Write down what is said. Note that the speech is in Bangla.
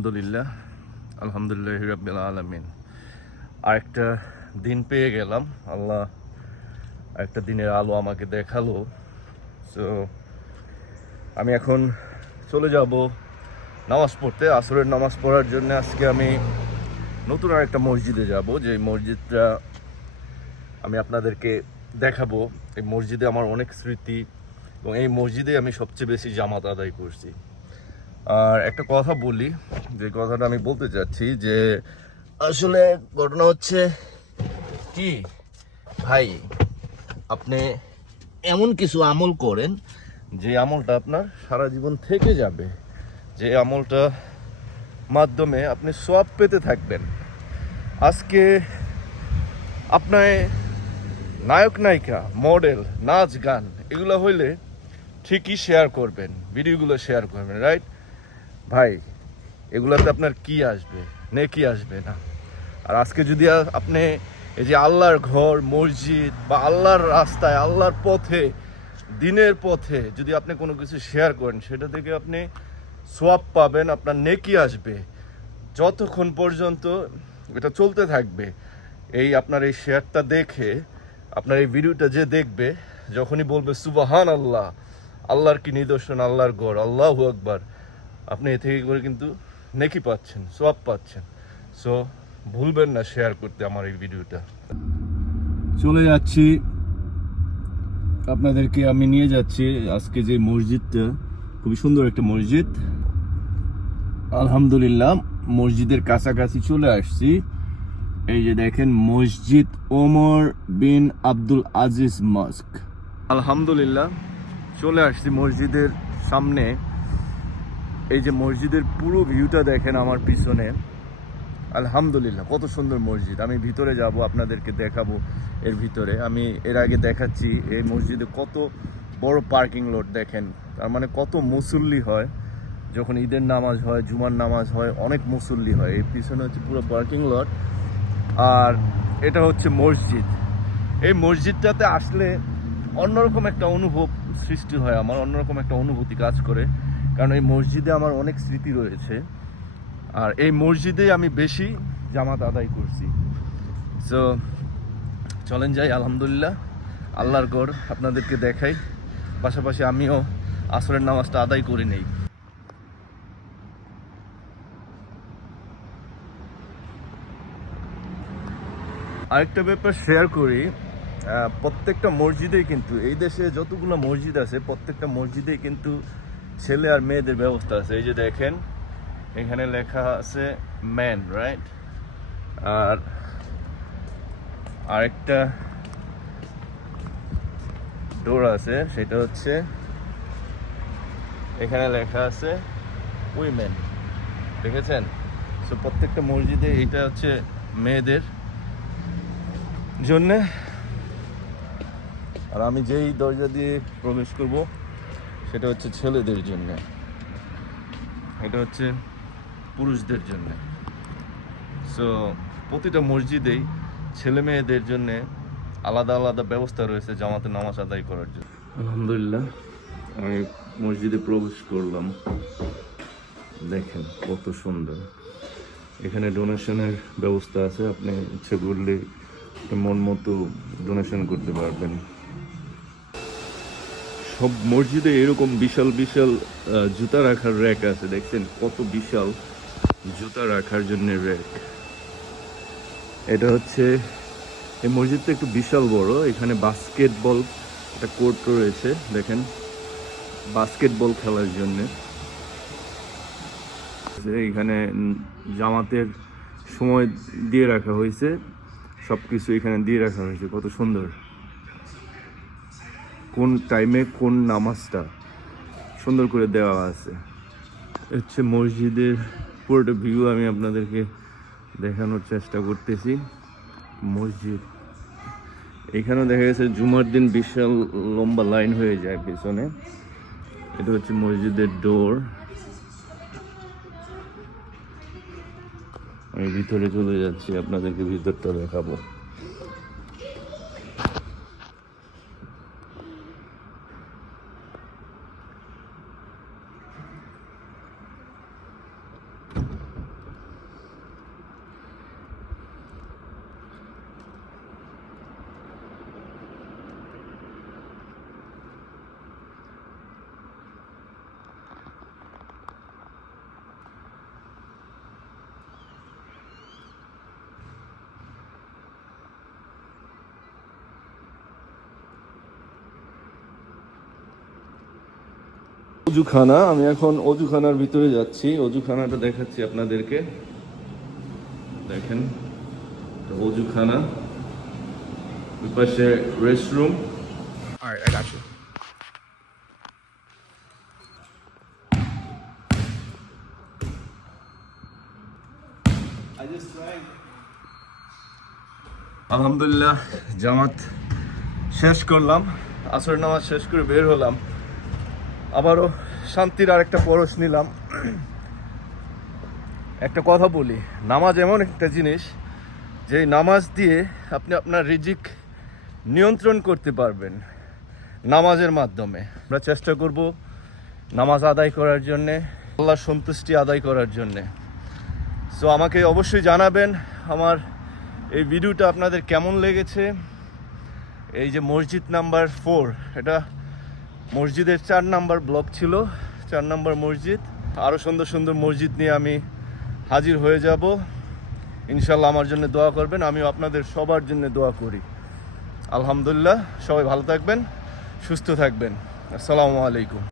আলহামদুলিল্লাহ আলহামদুলিল্লাহি রাব্বিল আলামিন। আরেকটা দিন পেয়ে গেলাম, আল্লাহ একটা দিনের আলো আমাকে দেখালো। সো আমি এখন চলে যাব নামাজ পড়তে, আসরের নামাজ পড়ার জন্য। আজকে আমি নতুন আরেকটা মসজিদে যাব, যে মসজিদটা আমি আপনাদেরকে দেখাবো। এই মসজিদে আমার অনেক স্মৃতি এবং এই মসজিদে আমি সবচেয়ে বেশি জামাত আদায় করছি। আর একটা কথা বলি, যে কথাটা আমি বলতে চাচ্ছি, যে আসলে ঘটনা হচ্ছে কি ভাই, আপনি এমন কিছু আমল করেন যে আমলটা আপনার সারা জীবন থেকে যাবে, যে আমলটা মাধ্যমে আপনি সওয়াব পেতে থাকবেন। আজকে আপনার নায়ক নায়িকা, মডেল, নাচ গান এগুলো হইলে ঠিকই শেয়ার করবেন, ভিডিওগুলো শেয়ার করবেন, রাইট ভাই? এগুলাতে আপনার কি আসবে? নেকি আসবে না। আর আজকে যদি আপনি এই যে আল্লাহর ঘর, মসজিদ বা আল্লাহর রাস্তায়, আল্লাহর পথে, দিনের পথে যদি আপনি কোনো কিছু শেয়ার করেন, সেটা থেকে আপনি সোয়াব পাবেন, আপনার নেকি আসবে যতক্ষণ পর্যন্ত এটা চলতে থাকবে। আপনার এই শেয়ারটা দেখে, আপনার এই ভিডিওটা যে দেখবে, যখনই বলবে সুবহান আল্লাহ, আল্লাহর কি নিদর্শন, আল্লাহর ঘর, আল্লাহু আকবার, আপনি এ থেকে করে কিন্তু নেকি পাচ্ছেন, সোয়াব পাচ্ছেন। সো ভুলবেন না শেয়ার করতে আমার এই ভিডিওটা। চলে যাচ্ছি, আপনাদেরকে আমি নিয়ে যাচ্ছি আজকে যে মসজিদটা, খুবই সুন্দর একটা মসজিদ। আলহামদুলিল্লাহ মসজিদের কাছাকাছি চলে আসছি। এই যে দেখেন, মসজিদ ওমর বিন আব্দুল আজিজ মস্ক। আলহামদুলিল্লাহ চলে আসছি মসজিদের সামনে। এই যে মসজিদের পুরো ভিউটা দেখেন আমার পিছনে। আলহামদুলিল্লাহ কত সুন্দর মসজিদ। আমি ভিতরে যাব, আপনাদেরকে দেখাবো। এর ভিতরে আমি এর আগে দেখাচ্ছি এই মসজিদে কত বড় পার্কিং লট দেখেন। তার মানে কত মুসল্লি হয় যখন ঈদের নামাজ হয়, জুমার নামাজ হয়, অনেক মুসল্লি হয়। এই পিছনে হচ্ছে পুরো পার্কিং লট, আর এটা হচ্ছে মসজিদ। এই মসজিদটাতে আসলে অন্যরকম একটা অনুভব সৃষ্টি হয়, আমার অন্যরকম একটা অনুভূতি কাজ করে, কারণ এই মসজিদে আমার অনেক স্মৃতি রয়েছে। আর এই মসজিদে আমি বেশি জামাত আদায় করছি। সো চলেন যাই, আলহামদুলিল্লাহ আল্লাহর ঘর আপনাদেরকে দেখাই, পাশাপাশি আমিও আসরের নামাজটা আদায় করে নেই। আরেকটা ব্যাপার শেয়ার করি, প্রত্যেকটা মসজিদেই কিন্তু, এই দেশে যতগুলো মসজিদ আছে প্রত্যেকটা মসজিদেই কিন্তু ছেলে আর মেয়েদের ব্যবস্থা আছে। এই যে দেখেন, এখানে লেখা আছে ম্যান, রাইট? আর আরেকটা ডোর আছে, সেটা হচ্ছে এখানে লেখা আছে উইমেন, দেখেছেন? সো প্রত্যেকটা মসজিদে এটা হচ্ছে মেয়েদের জন্যে, আর আমি যেই দরজা দিয়ে প্রবেশ করব সেটা হচ্ছে ছেলেদের জন্য, এটা হচ্ছে পুরুষদের জন্য। সো প্রতিটা মসজিদেই ছেলে মেয়েদের জন্যে আলাদা আলাদা ব্যবস্থা রয়েছে জামাতে নামাজ আদায় করার জন্য। আলহামদুলিল্লাহ আমি মসজিদে প্রবেশ করলাম, দেখেন কত সুন্দর। এখানে ডোনেশনের ব্যবস্থা আছে, আপনি ইচ্ছে করলে মন মতো ডোনেশন করতে পারবেন। সব মসজিদে এরকম বিশাল বিশাল জুতা রাখার র্যাক আছে, দেখছেন কত বিশাল জুতা রাখার জন্য র্যাক। এটা হচ্ছে, এই মসজিদটা একটু বিশাল বড়। এখানে বাস্কেটবল একটা কোর্ট রয়েছে, দেখেন বাস্কেটবল খেলার জন্য। এখানে জামাতের সময় দিয়ে রাখা হয়েছে, সব কিছু এখানে দিয়ে রাখা হয়েছে, কত সুন্দর। কোন টাইমে কোন নামাজটা সুন্দর করে দেওয়া আছে। হচ্ছে মসজিদের পুরোটা ভিউ আমি আপনাদেরকে দেখানোর চেষ্টা করতেছি। মসজিদ এখানেও দেখা গেছে জুমার দিন বিশাল লম্বা লাইন হয়ে যায় পেছনে। এটা হচ্ছে মসজিদের ডোর। আমি ভিতরে চলে যাচ্ছি, আপনাদেরকে ভিতরটা দেখাবো। অজুখানা, আমি এখন অজুখানার ভিতরে যাচ্ছি। অজুখানাটা দেখাচ্ছি আপনাদেরকে, দেখেন অজুখানা, ওই পাশে restroom. Alright, I got you. আলহামদুলিল্লাহ জামাত শেষ করলাম, আসর নামাজ শেষ করে বের হলাম। আবারও শান্তির আরেকটা পরশ নিলাম। একটা কথা বলি, নামাজ এমন একটা জিনিস যে নামাজ দিয়ে আপনি আপনার রিজিক নিয়ন্ত্রণ করতে পারবেন নামাজের মাধ্যমে। আমরা চেষ্টা করব নামাজ আদায় করার জন্যে, আল্লাহর সন্তুষ্টি আদায় করার জন্যে। সো আমাকে অবশ্যই জানাবেন আমার এই ভিডিওটা আপনাদের কেমন লেগেছে। এই যে মসজিদ নাম্বার 4, এটা মসজিদের 4 নাম্বার ব্লক ছিল, 4 নাম্বার মসজিদ। আরও সুন্দর সুন্দর মসজিদ নিয়ে আমি হাজির হয়ে যাব ইনশাল্লাহ। আমার জন্য দোয়া করবেন, আমিও আপনাদের সবার জন্য দোয়া করি। আলহামদুলিল্লাহ, সবাই ভালো থাকবেন, সুস্থ থাকবেন। আসসালামু আলাইকুম।